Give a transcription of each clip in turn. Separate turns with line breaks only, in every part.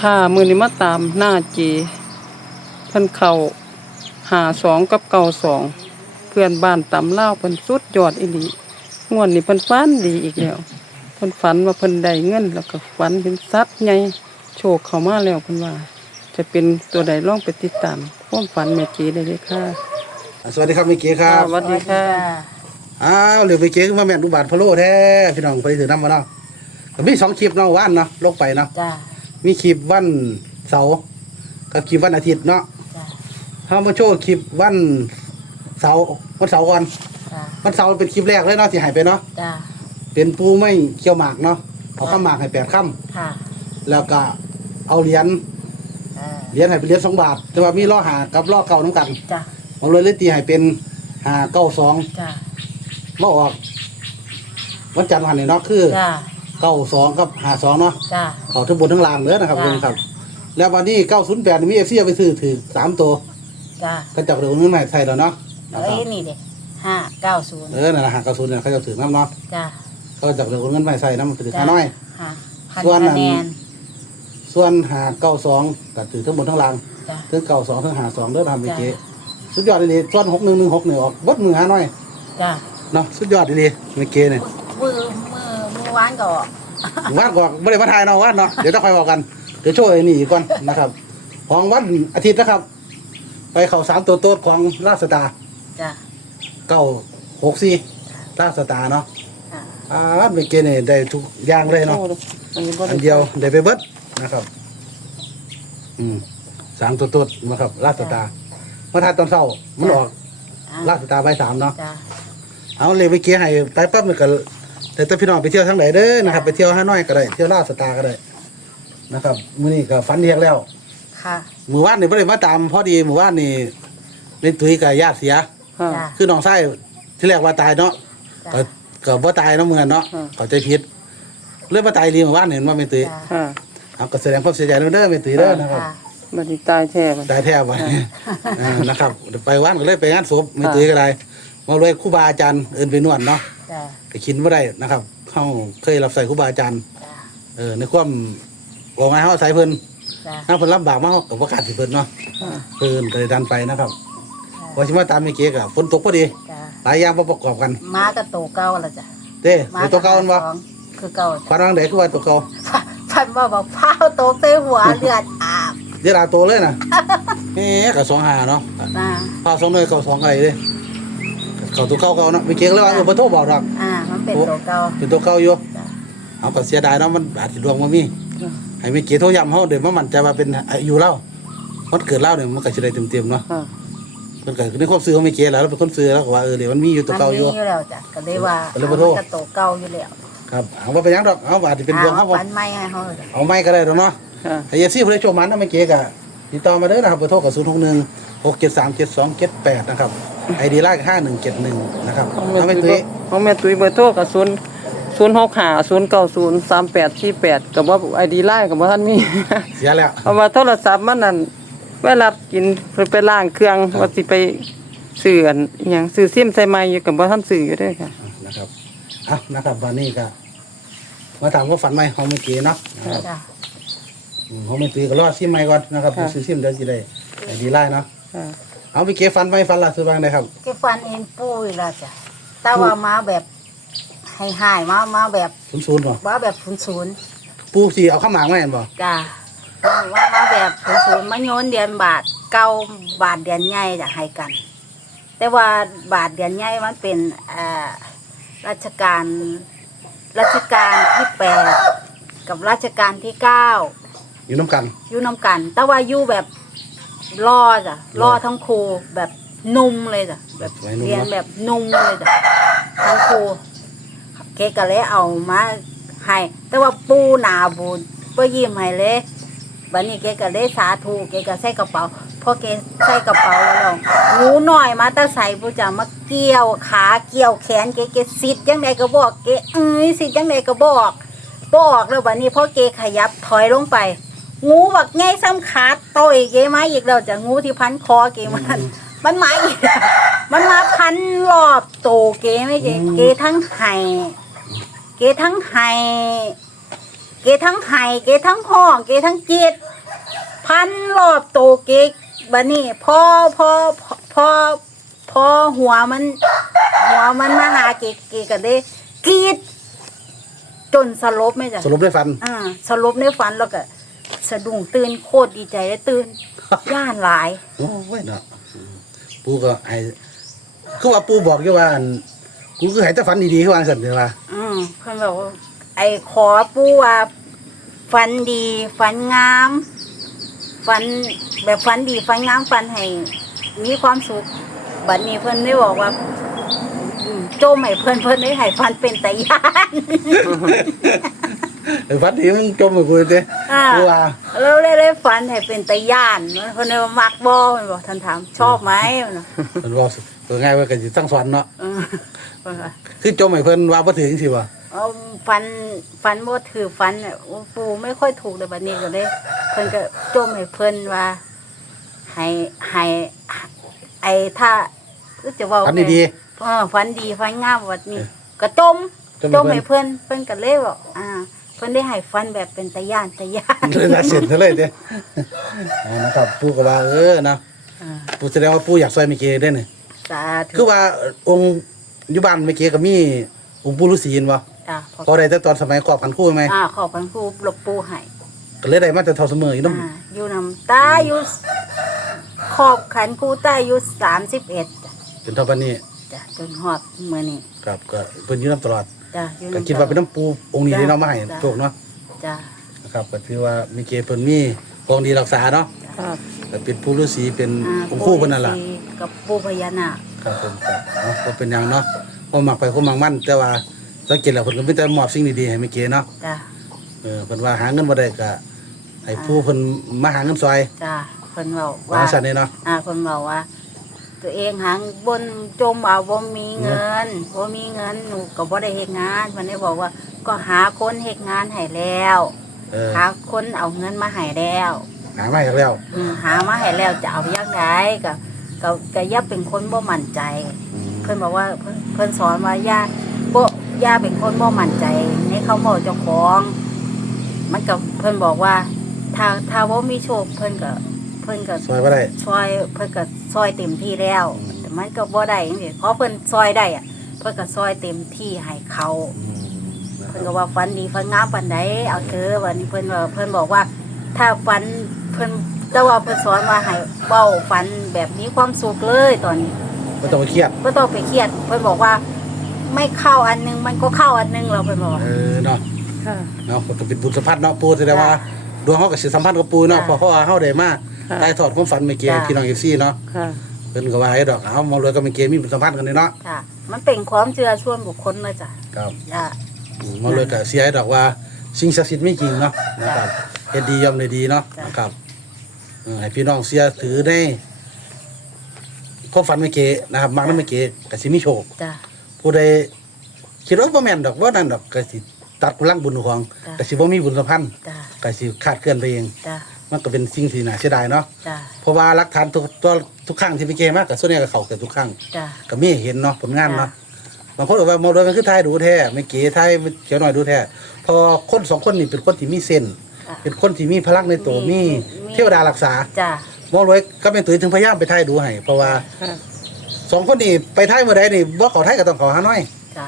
ค่ะมือนี้มาตามหน้าเจเพิ่นเข้าหาสองกับเก่าสองเพื่อนบ้านตำเล่าวเพิ่นสุดยอดอีหลีงวดนี้เพิ่นฝันดีอีกแล้วเพิ่นฝันว่าเพิ่นได้เงินแล้วก็ฝันเป็นสัตว์ใหญ่โชคเข้ามาแล้วเพิ่นว่า จะเป็นตัวใดลองไปติดตามความฝันแม่เจได้เลยค่ะ
สวัสดีครับเมเก๋ครับ
สวัสดีค่ะ
อ้าวเรือเมเก๋ขึ้นมาแม่นลูกบาทพะโล้แท้พี่น้องไปถือน้ำมาเนาะก็มีสองคลิปเนาะวันเนาะลงไปเนาะ
จ้า
มีคลิปวันเสาร์กับคลิปวันอาทิตย์เนาะ
จ้า
เขามาโชว์คลิปวันเสาร์วันเสาร์ก่อน
จ้า
วันเสาร์เป็นคลิปแรกเลยเนาะที่หายไปเนาะ
จ้า
เป็นปูไม่เคี่ยวหมากเนาะเอาข้าวหมากให้แปดข้า
ค่ะ
แล้วก็เอาเหรียญ
เออ
เหรียญให้เป็นเหรียญสองบาท แต่ว่ามีล่อหากับล่อเก่าน้ำกัน
จ้า
เอาเลยเลยตีให้เป็นหาเก้าสอง
จ้า
มาออกวันจันทร์วันนี้เนาะคือ
จ้า
เก้าสองกับหาสองเนาะ
จ้า
เขาทั้งบนทั้งล่างเลยนะครับ
จ้ะ
คุณครับ แล้ววันนี้เก้าศูนย์แปดมีเอฟซีเอาไปซื้อถือสามตัว
จ้า
ก็จับเดี๋ยวนึงใหม่ใส่แล้วเนาะนะ
เอ้
ครับ
ยนี่เด็ห้าเก้าศูนย์
เออนั่นแหละหาเก้าศูนย์เนี่ยเขาจะถือน้ำเนาะ
จ้า
เขาจับเดี๋ยวเงินใหม่ใส่น้ำมันถือ
จ้ะ
ขาน้อย
ห้าพัน
ส่วนอั
คะ
น
แนน
ส่วนหาเก้าสองก็ถือทั้งบนทั้งล่าง
จ้า
ทั้งเก้าสองทั้งหาสองเด้อทำไป
จ้ะ
เก๋สุดยอดเลยส่วนหกหนึ่งหนึ่งหกหนึ่งออกบดมือหาน้อย
จ้า
เนาะสุดยอดเลยเมื่อกี้เนี่ย
มือมือมือ วานก็
วาดบอกไม่ได้มาทายเนาะวาดเนาะเดี๋ยวต้องคอยบอกกันเดี๋ยวโช่วยนี่อีกก่อนนะครับ ของวันอาทิตย์นะครับ ไปเข่าสามตัวโต๊ดของราชสตาร์
จ้า
เก้าหกสี่ราชสตาร์เนาะ
อ่า
อ่าเมื่อกี้เนี่ยได้ทุกอย่างเลยเนาะ
อันนี้บ่
อันเดียวได้ไปเบิดนะครับ อืมสามตัวโต๊ดนะครับ ราชสตาร์มาทายตอนเช้ามันออก
อ่า
ราชสตาร์ใบสามเนาะ
จ้า
เอาเลยเมื่อกี้ให้ไปปั๊บมันก็ แต่ถ้าพี่น้องไปเที่ยวทางไหนเด้อนะครับไปเที่ยวฮานอยก็ได้เที่ยวราชสตาร์ก็ได้นะครับมื้อนี้ก็ฝันเรียกแล้ว
ค่ะ
หมู่บ้านนี่บ่ได้มาตามพอดีหมู่บ้านนี่เป็นตุ้ยกับญาติเสีย
ค่ะ
จ้า
คือน้องชายที่แรกว่าตายเนาะ
จ้า
ก็ก็บ่ตายเนาะเหมือนเนาะ
อืม
เข้าใจผิดเรื่องมาตายรีหมู่บ้านเห็นว่าเป็นตุ้ย
จ้า
ค่ะ
เอาก็แสดงความเสียใจด้วยเด้อเป็นตุ้ยเด้อนะครับ
ค่ะ
บัดนี้ตายแท้บัด
ตายแท้บ่เออนะครับ ไปว่านก็เลยไปงานศพเป็นตุ้ยก็ได้มาเลยครูบาอาจารย์เอิ้นไปนวดเนาะ
จ้า
ก็คิดบ่ได้นะครับเฮาเคยรับใส่ครูบาอาจารย์
จ้า
เออในความบอกไงเฮาอาศัยเพิ่น
จ้า
ถ้าเพิ่นลำบากมากก็บ่กล้าสิเพิ่นเนาะ
ค่ะ
เพิ่นก็เลยดันไปนะครับพอสิมาตามเมื่อกี้ก็ฝนตกพอดี
จ้า
หลายอย่างมาประกอบกัน
ม้ากระโตเก้าละจ้ะ
เด้เดี๋ยวตัวเก่ามันบ่
ม้สองคือเก่า
ฟันวางไหนคือว่าตัวเก่า
พันว่าบอกพาวโตเต้หัวเลือดอาบ
เดี๋ยวลาโตเลยนะแหมก็สองหาเนาะ
นะ
พาสองหน่วยเข้าสองไก่เด้ เข้าตัวเก่าเก่าเนาะเมื่อกี้ก็เลยว่าเออบ่โทรบอกดอก
อ่า มันเป็นตัวเก่า
เป็นตัวเก่าอยู่
จ้ะ
เอาก็เสียดายเนาะมันอาจสิดวงบ่มีให้เมื่อกี้โทรย้ำเฮาเดี๋ยวมันมั่นใจว่าเป็นอายุเรามันเกิดเราเนี่ยมันก็สิได้เต็มๆเนาะ
ค่ะ
เพิ่นก็ในความซื้อของเมื่อกี้แล้วเราเป็นคนซื้อแล้วก็ว่าเออเดี๋ยวมันมีอยู่ตัวเก่าอยู่
มันมีอยู่แล้วจ้ะก็เลยว่า
ก็เลยบ่โทร
มันกระโตเก่าอยู่แล้ว
ครับเอาว่าเป็นหยังดอกเอาว่าอาจจะเป็นดวงครับ
อ่า
ผม
ปันไม้ให้เขาจ้ะ
เอาไม่ก็ได้ดอกเนาะ
ค่ะ
ไอ้เอฟซีผู้ใดโชว์มันนะเมื่อกี้ก็ติดต่อมาเด้อนะครับเบอร์โทรกับ0 6 1 6 7 3 7 2 7 8นะครับ ไอดีไลน์ห้าหนึ่งเจ็ดหนึ่งนะครับ
ของ
เอา
แม่
ไป
ตุ้
ตุ้
ย
ย
ของแม่ตุ้ยเบอร์โทรกับศูนย์ศูนย์หกห้าศูนย์เก้าศูนย์สามแปดสี่แปดกับว่าไอดีไลน์กับว่าท่านมี
เสียแล้ว
เพราะว่าโทรศัพท์มันนั่นเวลากินเพิ่นไปล้างเครื่องว่าสิไปซื้ออันอหยังซื้อซิมใส่ไม้อยู่กับว่าท่านซื้ออยู่เด้วยค่ะ
นะครับอะนะครับวันนี้ก็มาถามว่าฝันไหมของเมื่อกี้เนาะนะครับ
จ้ะ
อืมของเมื่อกี้ก็รอซิมใหม่ก่อนนะครับ
ค่ะ
ซื้อซิมเดี๋ยวจะได้ไอดีไลน์เนาะ
ค่ะ
เอาเมื่อกี้ฝันไหมฝันล่ะซื้อบางได้ครับ
แกฟันเองปุ้ยแล้วจ้ะแต่ว่ามาแบบให้หายมามาแบบ
ศูนย์ศูนย์บ่
ว่าแบบศูนย์ศูนย์
ปูสีเอาข้าวหมากมาเห็นบ่
จ้ะว่ามาแบบศูนย์ศูนย์มาโยนเดือนบาทเก้าบาทเดือนใหญ่จะให้กัน แต่ว่าบาทเดือนใหญ่มันเป็นอ่าราชการรัชกาลที่แปดกับรัชกาลที่เก้า
อยู่น้ำกัน
อยู่นำกัน แต่ว่าอยู่แบบ รอจ้ะรอทั้งครูแบบนุ่มเลยจ้ะแบบ
สวยนุ่ม
เรียน
เนาะ
แบบนุ่มเลยจ้ะทั้งครูเกก็เลยเอามาให้แต่ว่าปูหนาบูดก็ยิ้มให้เลยบัดนี้เกก็เลยสาธุเกก็ใส่กระเป๋าพอเกใส่กระเป๋าแล้วงูหน่อยมาแตาใส่ปูจะมาเกี่ยวขาเกี่ยวแขนเกเกสิดยังไงก็บอกเกเอ้ยสิดยังไงก็บอกบอกแล้วบัดนี้พอเกขยับถอยลงไป งูบักไงซ้ำขาดต่อยเกมาอีกแล้วจะงูที่พันคอเกมันมันมาอีกแล้วมันมาพันรอบโตเกไม่เกเกทั้งไห้เกทั้งไห้เกทั้งไห้เกทั้งห้องเกทั้งเจ็ดพันรอบโตเก๊กบัดนี้พอพอพอพอพอหัวมัน หัวมันมาหาเก๊กเก๊กกันเด้กรีดจนสลบไหมจ้ะ
สรุปด้วยฟัน
อ่า สลบในฝันแล้วก็ สะดุ้งตื่นโคตรดีใจเลยตื่น ย่านหลาย
โอ้ยเนาะปูก็ไอ้คือว่าปูบอกอยู่ว่าอันกูคือให้แต่ฝันดีๆคือว่าสั่นเลยว่า
อืมเพิ่นบอกว่าไอ้ขอปู่ว่าฝันดีฝันงามฝันแบบฝันดีฝันงามฝันให้มีความสุขบัดนี้เพิ่นได้บอกว่าอืมโจมให้เพิ่นเพิ่นได้ให้ฝันเป็นตายาน
ไอ้ฝันดีมึงจมไปกูเด้
อ่า
กูว่า
แล้วเลยได้ฝันให้เป็นตายานเพิ่นเลยว่ามักบ่เพิ่นบอกท่านถามชอบไหมเพิ่นว่า
มันบอกเออง่ายว่าก็สิตั้งสอนเนาะ
เออเพิ่นว่า
คือจมให้เพิ่นว่าบ่ถึงจังซี่บ่
เอาฟันฟันบ่ถือฟันน่ะโอ้ปูไม่ค่อยถูกเลยบัดนี้ก็เลยเพิ่นก็จมให้เพิ่นว่าให้ให้ไอ้ถ้าคือจะเว้า
ฝันดี
เออฟันดีฟันงามบัดนี้ก็จม
จมให้
จมให้เพิ่นเพิ่นก็เลยบอกอ่า เพิ่นได้ให้ฟันแบบเป็นตะย่านตะย่าน
ๆเลยน่าเสียนซะเลยเด้อ่านะครับปูก็ว่าเออเนาะ
อ่า
ปูแสดงว่าปูอยากซอยเมเกได้นี่
สาธุ
คือว่าองค์อยู่บ้านเมเกก็มีองค์ปู่ฤาษีเห็นบ่
จ้าขอบ
พอได้แต่ตอนสมัยครอบขันคู่ไหม
อ่าขอบคุณครูหลบปูให้
ก็เลยได้มาแต่เท่าเสมออยู่นำ
อ่าอยู่นำตาอยู่ขอบขันครูตาอยู่31จ้ะ
จนเท่าปานนี้
จ้ะจนฮอดมื้อนี้
ครับก็เพิ่นอยู่นํตลอด
จ้ะอยู่
ก็
นำ
คิดว่าเป็นน้ำปูองค์นี้ที่เนาะมาให้
จ้ะ
โชคเนาะ
จ้ะ
นะครับก็ถือว่ามีเกเพิ่นมีของดีรักษาเนาะ
ครับ
ก็เป็นผู้ฤาษีเป็น
อ่า
องค์คู่เพิ่นนั่นล่ะ
ปู่ฤาษีกับปูพญานาค
ครับผมครับเนาะก็เป็นหยังเนาะบ่มักไปบ่มักมันแต่ว่าสังเกตแล้วเพิ่นก็มีแต่มอบสิ่งดีๆให้มีเกเนาะ
จ้ะ
เออเพิ่นว่าหาเงินบ่ได้ก็ให้ผู้เพิ่นมาหาเงินซอย
จ้ะเพิ่นเว้า
ว่า
ว่า
ซั่นนี่เนาะ
อ่าเพิ่นบอกว่า ตัวเองหางบนจมเอาบ่มีเงินบ่มีเงินหนูก็บ่ได้เฮ็ดงานเพิ่นได้บอกว่า ก็หาคนเฮ็ดงานให้แล้ว
เออ
หาคนเอาเงินมาให้แล้ว
หามาให้แล้ว
อืมหามาให้แล้วจะเอาอย่างไดก็ก็ก็อย่าเป็นคนบ่มั่นใจ
อืม
เพิ่นบอกว่าเพิ่นเพิ่นสอนว่าอย่าบ่อย่าเป็นคนบ่มั่นใจในเขาบอกเจ้าของ มันก็เพิ่นบอกว่า ถ้าถ้าบ่มีโชคเพิ่นก็ เพิ่นก็
ซอยบ่ได้
ซอยเพิ่นก็ซอยเต็มที่แล้ว
อืม
แต่มันก็บ่ได้จังซี่เพราะเพิ่นซอยได้อะเพิ่นก็ซอยเต็มที่ให้เขา
อืมนะค
เพิ่น
รับ
ก็ว่าฟันดีฟันงามปานใดเอาเถอะวันนี้เพิ่นว่าเพิ่นบอกว่า ถ้าฟันเพิ่นแต่ว่าเพิ่นสอนว่าให้เว้าฟันแบบมีความสุขเลยตอนนี้
บ่ต้องไปเครียด
บ่ต้องไปเครียด เพิ่นบอกว่า ไม่เข้าอันหนึงมันก็เข้าอันหนึงเราเพิ่นบอกว่า
เออเนาะ
ค่ะ
เนาะก็เป็นบุญสัมพันธ์เนาะปูแสดงว่าดวงเฮาก็สิสัมพันธ์กับปูเนาะ
จ้ะ
เพราะเขาว่าเฮาได้มา
ค่ะ
ได้ถอดความฝันเมื่อกี้
จ้ะ
พี่น้อง FC เนาะ
ค่ะ
เพิ่นก็ว่าให้ดอกเอามารวยกับเมื่อกี้มีบุญสัมพันธ์กันนี่เนาะ
ค่ะมันเป็นความเชื่อส่วนบุคคลเลยจ้ะ
ครับ
จ้ะ
อืมมารวยก็เสียให้ดอกว่าสิ่งศักดิ์สิทธิ์ไม่จริงเนาะนะครับเฮ็ดดีย่อมได้ดีเนาะ
จ้ะ
นะครับเออให้พี่น้องเสียถือได้ความฝันเมื่อกี้นะครับมักนำเมื่อกี้ก็สิมีโชค
จ้ะ
ผู้ใดคิดว่าบ่แม่นดอกว่านั่นดอกก็สิตัดพลังบุญของ
จ้ะ
ก็สิบ่มีบุญสัมพันธ์
จ้ะ
ก็สิขาดเคลื่อนไปเอง
จ้ะ
มันก็เป็นสิ่งที่น่าเสียดายเนาะ
จ้ะ
เพราะว่าหลักฐานทุกตัวทุกครั้งที่ไปเกมมากกับส่วนใหญ่ก็เข้ากันทุกครั้ง
จ้ะ
ก็มีให้เห็นเนาะผลงานเนาะ
จ้
บางคนบอกว่าโมโดยมันคือไทยดูแท้ไม่เก๋ไทยเขียวหน่อยดูแท้พอคนสองคนนี่เป็นคนที่มีเส้น
จ้ะ
เป็นคนที่มีพลังในตัวมี
มี
เทวดารักษา
จ้ะ
หมอรวยก็เป็นตัวถึงพยายามไปไทยดูให้เพราะว่า
ค่ะ
สองคนนี่ไปไทยเมื่อใดนี่บ่เขาไทยก็ต้องเขาฮานอย
จ้ะ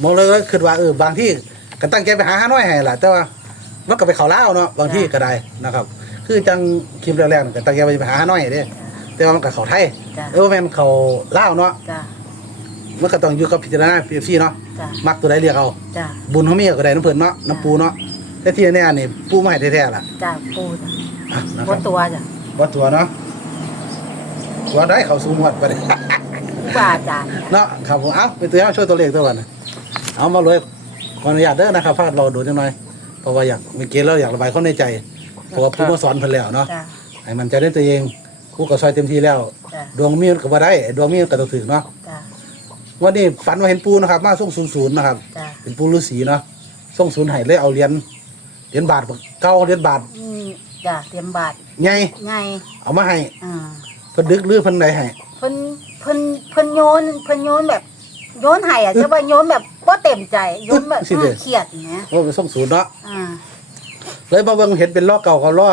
หมอรวยก็คิดว่าเออบางที่ก็ตั้งใจไปหาฮานอยให้ล่ะแต่ว่ามันก็ไปเขาลาวเนาะบางที่ก็ได้นะครับ คือจังคลิปแรกๆนั่นก็ตั้งใจไปหาฮานอยเด้แต่ว่ามันก็เขาไทย
จ้ะ
เออแม่นเขาลาวเนาะ
จ้ะ
มันก็ต้องอยู่กับพิจารณาพีซีเนาะ
จ้ะ
มักตัวใดเรียกเอา
จ้ะ
บุญเขามีก็ได้น้ำเพิ่นเนาะน้ำปูเนาะแต่ที่แน่ๆนี่ปูมาให้แท้ๆล่ะ
จ้ะปูจ้ะ
อะนะค
บ่
รับ
ตัวจ้ะ
วัดตัวเนาะวัดได้เขาสูงวัดไปเลย
ครูบาอาจารย์จ้ะ
เนาะครับผมเอาเป็นตัวอย่างช่วยตัวเลขตัววันนะเอามาเลยขออนุญาตเด้อนะครับพาดเราดูจังหน่อยเพราะว่าอยากเมื่อกี้เราอยากระบายความในใจ เพราะว่าผู้มาสอนเพิ่นแล้วเนาะ
จ้ะ
ให้มันใจในตัวเองผู้ก็ซอยเต็มที่แล้ว
จ้ะ
ดวงมีมันก็บ่ได้ดวงมีมันก็ต้องถึงเนาะ
จ้ะ
วันนี้ฝันว่าเห็นปูนะครับ มาส่งศูนย์ศูนย์นะครับ
จ้ะ
เป็นปูฤาษีเนาะส่งศูนย์ให้เลยเอาเหรียญเหรียญบาทเก้าเหรียญบาท
อืมจ้ะเตรียมบาตร
ไง
ไง
เอามาให้
อ่า
เพิ่นดึกหรือเพิ่นใดให้
เพิ่นเพิ่นเพิ่นโยนเพิ่นโยนแบบ โยนให้อะจะว่าโยนแบบบ่เต็มใจโยนแบบอืมเครียดอย่างเงี้ย
ว่าไปส่งศูนย์เนาะ
อ่า
เลยมาเบิ่งเห็นเป็นล้อเก่ากับล้อ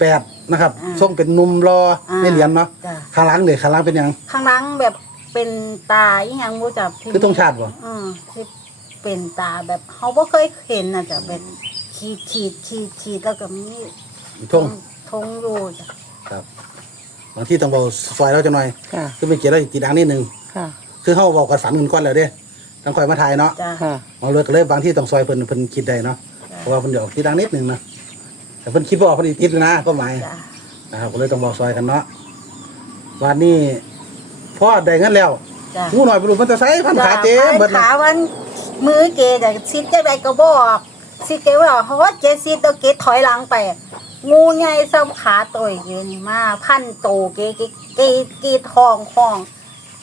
แปดนะครับ
อ่า
ทรงเป็นหนุ่มรออาในเหรียญเนาะ
จ้ะ
ข้างหลังเด็กข้างหลังเป็นหยัง
ข้างหลังแบบเป็นตาอีหยังบ่จับที่
คือธงชาติบ่
อืมที่เป็นตาแบบเขาบ่เคยเห็นน่ะจ้ะแบบขีดขีดขีดขีดแล้วก็มี
ทง
ทงอยู่จ้ะ
ครับบางที่ต้องเบาซอยเราจะหน่อย
ค่ะ
คือไม่เกี่ยวเราติดดังนิดนึง
ค่ะ
คือเขาบอกกันฝันเงินก้อนแล้วเด้ต้องคอยมาถ่ายเนาะ
จ้ะ
ค่ะ
เอาเลยก็เลยบางที่ต้องซอยเพิ่นเพิ่นคิดได้เนาะเพ ราะว่าเพิ่นเดี๋ยวติดดังนิดนึงนะแต่เพิ่นคิดว่าออกเพิ่นสิติดนะก็หมาย
จ้ะ
นะครับก็เลยต้องบอกซอยกันเนาะวันนี้พ่อได้เงินแล้ว
จ้ะ
งูหน่อยไปดูมันจะใช้พันขาเจ๊
จ้ะ
เบิด
ขา
นะ
วันมือเกจ้ะซิดจังไดก็บอกซิดเกว่าเพราะว่าเกซิดแล้วเกถอยหลังไป งูใหญ่ซ้ำขาตัวเกนี่มาพันโตเกเกเกเกทองห้อง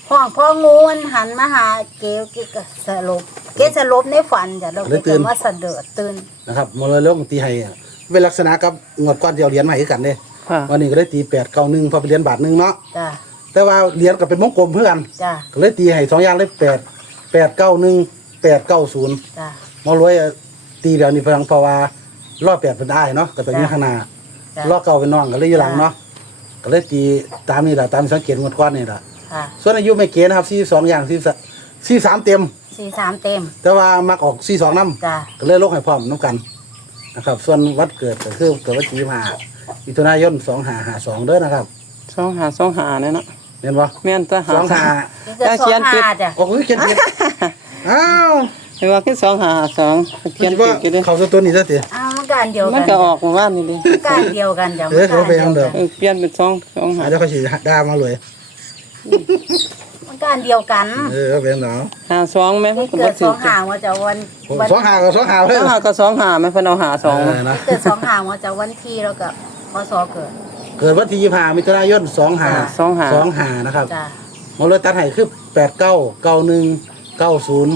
ห้องพองูมันหันมาหาเกเกก็สลบ เกสลบในฝันจ้ะแล้วเกก็มาสะเดือดตื่น
นะครับมาเลยเรื่องตีให้เป็นลักษณะกับงวดก้อนเดียวเหรียญใหม่คือกันเด้
ค่ะ
วันนี้ก็เลยตีแปดเก้าหนึ่งพอเป็นเหรียญบาทหนึ่งเนาะ
จ้ะ
แต่ว่าเหรียญก็เป็นวงกลมเพื่อกัน
จ้ะ
ก็เลยตีให้สองอย่างเลยแปดแปดเก้าหนึ่งแปดเก้าศูนย์
จ้ะ
มารวยตีเดียวนี่เพียงเพราะว่ารอบแปดเป็นได้เนาะก็ตัวนี้ข้างหน้า
จ้ะ
รอบเก่าเป็นน้องก็เลยอยู่หลังเนาะก็เลยตีตามนี่แหละตามสังเกตงวดก้อนนี่แหละ
ค่ะ
ส่วนอายุไม่เกณฑ์นะครับสี่สองอย่างสี่สี่สามเต็ม
สี่สามเต็ม
แต่ว่ามักออกสี่สองน้ำ
จ้ะ
ก็เลยลกให้พร้อมน้ำกันนะครับ ส่วนวัดเกิดก็คือเกิดวันที่ห้ามิถุนายนสองหาหาสองเด้อนะครับ
สองหาสองหาเนี่ยเนาะ
เห็นปะ
แม่นจะหา
สองหา
นี่ก็สองห้าจ้ะ
โอ้โหเขียนผิดอ้าว
เห็นว่าคือสองหาสองเขียน
ว่า
ผิดกันเลย
เขาตัวนี้ซะสิ
อ้าวมันก็อันเดียว
มั
กันน
ก็ออกมาว่านี่ดิ
มันก็อันเดียวกันจ้ะ
เออเขาไปเอาเดิม
เออเปลี่ยนเป็นสองสองหา
อาจจะเขาฉีดด่ามาเลย
มันก็อันเดียวกัน
เออเขาเป็นหนาว
หาสองไหมมันก็
เกิ
บ่
ดส
ถื
อ
อง
ห่างว่าจะวันวัน
สองหากับสองหาเลย
สองหาก็สองหาไหมเพิ่นเอาหาสอง
เอ
มา
อนะ
เกิดสองห่างว่าจะวันที่แล้วก็พศเกิด
เกิดวันที่ยี่ห้ามิถุนายนสองหา
สองหา
สองหานะครับ
จ้ะ
มาเลยตัดให้คือแปดเก้าเก้าหนึ่งเก้าศูนย์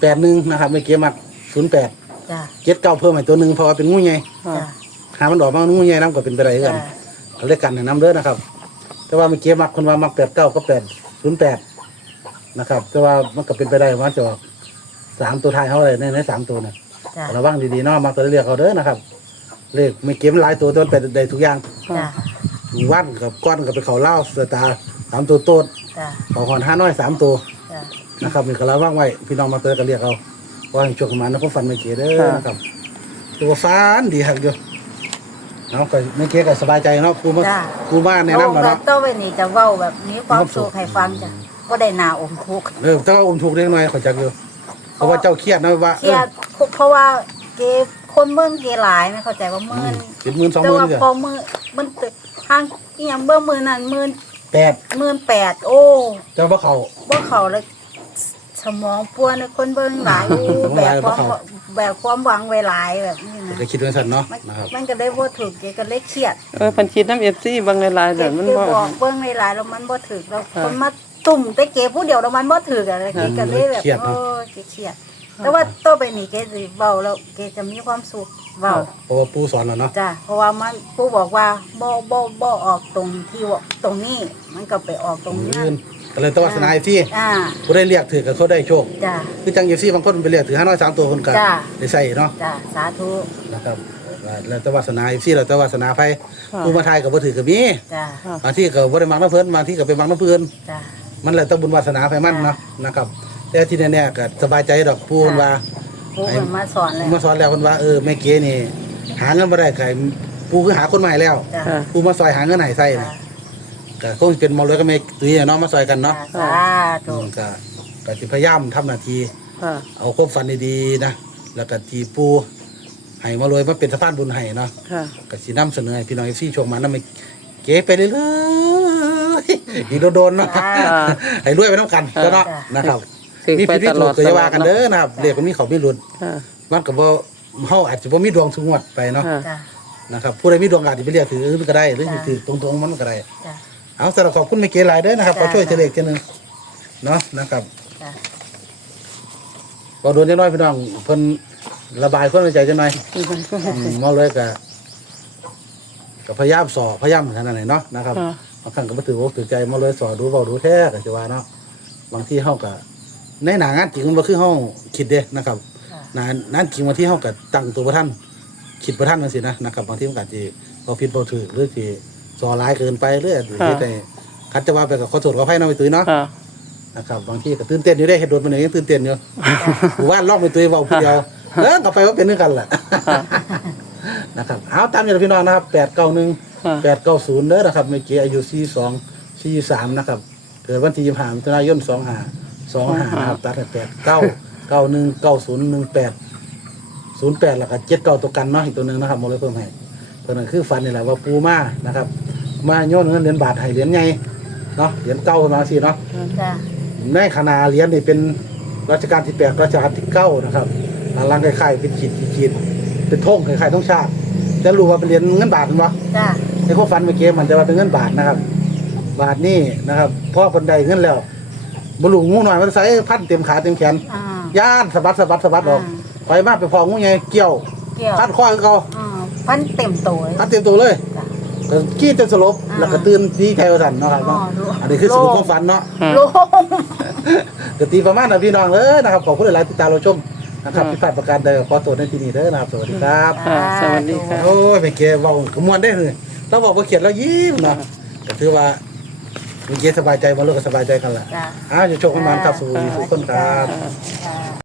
แปดหนึ่งนะครับไม่เกี่ยมักศูนย์แปด
จ้ะ
เจ็ดเก้าเพิ่มให้ตัวหนึ่งเพราะว่าเป็นงูใหญ่
ค่ะ
จ้ะ
หามันออกมางูใหญ่น้ำก็เป็นไปได้กัน
จ้ะ
เขาเรียกกันในน้ำเด้อนะครับ แต่ว่าเมื่อกี้มักคนว่ามักแปดเก้าก็แปดศูนย์แปดนะครับ แต่ว่ามันก็เป็นไปได้ว่าจะออกสามตัวท้ายเขาเลยในในสามตัวเนี่ย
จ้ะ
ระวังดีๆเนาะมักตัวเรียกเขาเด้อนะครับเลขไม่เก็บหลายตัวแตัวาเป็นได้ทุกอย่าง
จ้ะ
วันกับก้อนกับไปเขาเล่าสตาร์สามตัวโต้น
จ้ะ
เขาหอนห้าน้อยสามตัว
จ้ะ
นะครับมีกระว่างไว้พี่น้องมาเตอก็เรียกเอาว่าให้ช่วงประมาณนั้นก็ฟันไม่เก๋เด้อนะครับตัวฟันดีครับอยู่ เนาะก็ไม่เก๋ก็สบายใจเนาะครูมา
จ้ะ
ครูมาแนะนำแล้ว
แบ
เนาะ
บโตไปนี่จะเว้าแบบนี้ความสุขให้ฟังจ้ะก็ได้นาอมทุกข์
เออแต่ว่าอมถูกเล็กน้อยขอจักอยู่เพราะว่าเจ้าเครียดนะว่า
เครียดเพราะว่าเกคนเมืองเกหลายไม่เข้าใจว่า
เอ
เมื
อ
อน
เป็นหมื่นสองห
แต่
มื่น
ว่า
เดียว
พอมือมันตึกทางอีหยังเบิ่งมือนั้นหมื่น
แปด
หมื่นแปดโอ้
เจ้าพระเขา
บ่เขาเลยสมองปวนคนเบิ่งหลายโอ้
สมอง
แบ
หลาย
บความ
บ่เข้า
แบบความหวังไว้หลายแบบนี้นะ
ก็คิดว่าสั่นเนาะ
มัน
นะครับ
มันก็ได้บ่ถูกเกก็เลยเครียด
เออเพิ่นคิดน้ำ FC บางหลายๆ
เก
เดี๋ยวมัน
คือ
บ่
บอกเบิ่งหลายๆแล้วมันบ่ถูกแล้ว
ค่ะ
คนมาตุ่มแต่เกผู้เดียวแล้วมันบ่ถูกอะไรเกก็เลยแบบโอ้เกเครียด แต่ว่าต่อไปนี้เกสิเว้าแล้วเกจะมีความสุขเว้า
เพราะว่าปู่สอนแล้วเนาะ
จ้ะเพราะว่ามันผู้บอกว่าบ่บ่บ่ออกตรงที่ว่าตรงนี้มันก็ไปออกตรงนี้
อื่น ก็เลยต้องวาสนาไอ้ที่
อ่า
ผู้ได้เรียกถือกับเขาได้โชค
จ้ะ
คือจังเอฟซีบางคนไปเรียกถือห้าน้อยสามตัวคนกัน
จ้ะ
ได้ใส่เนาะ
จ้ะสาธุ
นะครับแล้วแต่วาสนาเอฟซีแล้วแต่วาสนาไฟ
ค่ะ
ผู้มาทายกับบ่ถือกับมี
จ้ะ
บางที่ก็บ่ได้มักน้ำเพิ่นบางที่ก็ไปมักน้ำเพิ่น
จ้ะ
มันแล้วแต่บุญวาสนาไฟมันเนาะนะครับแต่ที่แน่ๆก็สบายใจดอกผู้เพิ่นว่า
ผู้คนมาสอนแล้ว
มาสอนแล้วเพิ่นว่าเออแม่เก๋นี่ หาเงินบ่ได้ก็ให้ผู้คือหาคนใหม่แล้ว
จ้ะ
ค่ะ
ผู้มาซอยหาเงินให้ใส่
จ้ะ
นะ ก็คงสิเป็นหมอเลยก็แม่ตุ้ยเนาะมาซอยกันเนาะ
จ้ะสา
อื
ธุ
มก็ก็สิพยายามทำหน้าที่
ค่ะ
เอาความฝันดีๆนะ แล้วก็ทีปูให้มารวยมาเป็นสะพานบุญให้เนาะ
ค่ะ
ก็สินำเสนอให้พี่น้องเอฟซีชมมันนำไม่เก๋ไปเรื่อยๆอีกโดนๆเนาะ
จ้ะ
ให้รวยไปน้ำกันก็เนาะนะครับ
ถึง
มี
ไป
พิธี
ตล
ถู
อกด
ก็อย่าว่ากันเด้อนะครับเรียกมันมีเขามีหลุด
ค่ะ
มันก็บ่เฮาอาจจะบ่มีดวงทุกงวดไปเนาะ
ค่ะ
จ้ะ
นะครับผู้ใดมีดวงอาจจะไปเรียกถือก็ได้หรือสิถือตรงๆมันก็ได้
จ้ะ
เอาสำหรับขอบคุณแม่เก๋หลายเด้อนะครับขอช่วยเจริญเจนึงเนาะนะครับ
จ้ะ
ก็โดนจังน้อยพี่น้องเพิ่นระบายความในใจจังหน่อยอืมเมาเลยก็ก็พยายามสอพยายามขนาดไหนเนาะนะครับ
ค่ะ
บางครั้งก็มาถือว่าถือใจเมาเลยสอดูเบาดูแท้ก็จะว่าเนาะบางที่เฮาก็ในหนางานจริงมันบ่คือเฮาคิดเด้นะครับ
ค่ะ
หนางานจริงบางที่เฮาก็ตั้งตัวบ่ทันคิดบ่ทันจังซี่นะนะครับบางที่มันก็สิเราผิดบ่ถูกหรือสิ สอร้ายเกินไปหรือหรือ
ค่ะ
ที่แต่คัดจะว่าไปกับขอโทษขออภัยน้องไปตุ้ยเนาะ
ค่ะ
นะครับบางทีก็ตื่นเต้นอยู่ได้เห็นโดนมันยังตื่นเต้นอยู่ผู้ว่าล่องไปตุ้ยเว้าผู้เดียวแล้วก็ไปว่าเป็นนึงกันแหละ
ค่ะ
นะครับเอาตามนี้ล่ะพี่น้องนะครับแปดเก้าหนึ่ง
ค่ะ
แปดเก้าศูนย์เด้อนะครับเมื่อกี้อายุสี่สองสี่สามนะครับ เกิดวันที่ยี่สิบห้ามิถุนายนสองห้าสองห้านะครับตัดให้แปดเก้าเก้าหนึ่งเก้าศูนย์หนึ่งแปดศูนย์แปดแล้วก็เจ็ดเก้าตัวกันเนาะอีกตัวหนึ่งนะครับโมเลยเพิ่มให้ตัวนั้นคือฟันนี่แหละว่าปูมานะครับ มาโยนเงินเหรียญบาทให้เหรียญไงเนาะเหรียญเก้ามาสิเนาะ
จ้ะ
ในขนาเหรียญนี่เป็นรัชกาลที่แปดรัชกาลที่เก้านะครับอาลังคล้ายๆเป็นขีดขีดๆเป็นธงคล้ายๆธงชาติจะรู้ว่าเป็นเหรียญเงินบาทมั้ย
จ้ะ
ในข้อฟันเมื่อกี้มันจะว่าเป็นเงินบาทนะครับ บาทนี่นะครับพ่อคนใดเงินแล้วบลูงูหน่อยมันใส่พันเต็มขาเต็มแขน
อ่า
ย่านสะบัดสะบัดสะบัดออกไปมาไปพองูใหญ่เกี่ยว
เกี่ยว
พันข้อคือเขา
อ่าฟันเต็มตัวเลย
พันเต็มตัวเลย
จ้ะ
ก็ขี้จนสลบ
อ่า
แล้วก็ตื่นดีใจว่าสันเนาะครับเนาะ
อ๋อรู้
อันนี้คือสูตรความฝันเนาะ
ค่ะ
โล่ง
ก็ตีประมาณนะพี่น้องเลยนะครับขอบคุณหลายๆที่ตามเราชมนะครับ
ค่ะ
ที่ผ่านประการใดก็ขอตัวในที่นี้เด้อนะครับสวัสดีครับ
ค่ะสวัสดีค่ะ
โอ้ยเป็นเกย์เบาขมวนได้เลยเราบอกว่าเขียนแล้วยิ้มเนาะก็ถือว่าเป็นเกย์สบายใจมาลูกก็สบายใจกันแหละ
จ้ะ
อ้าวจะโชคกันมาครับสู่ทุกคนครับ
จ้ะ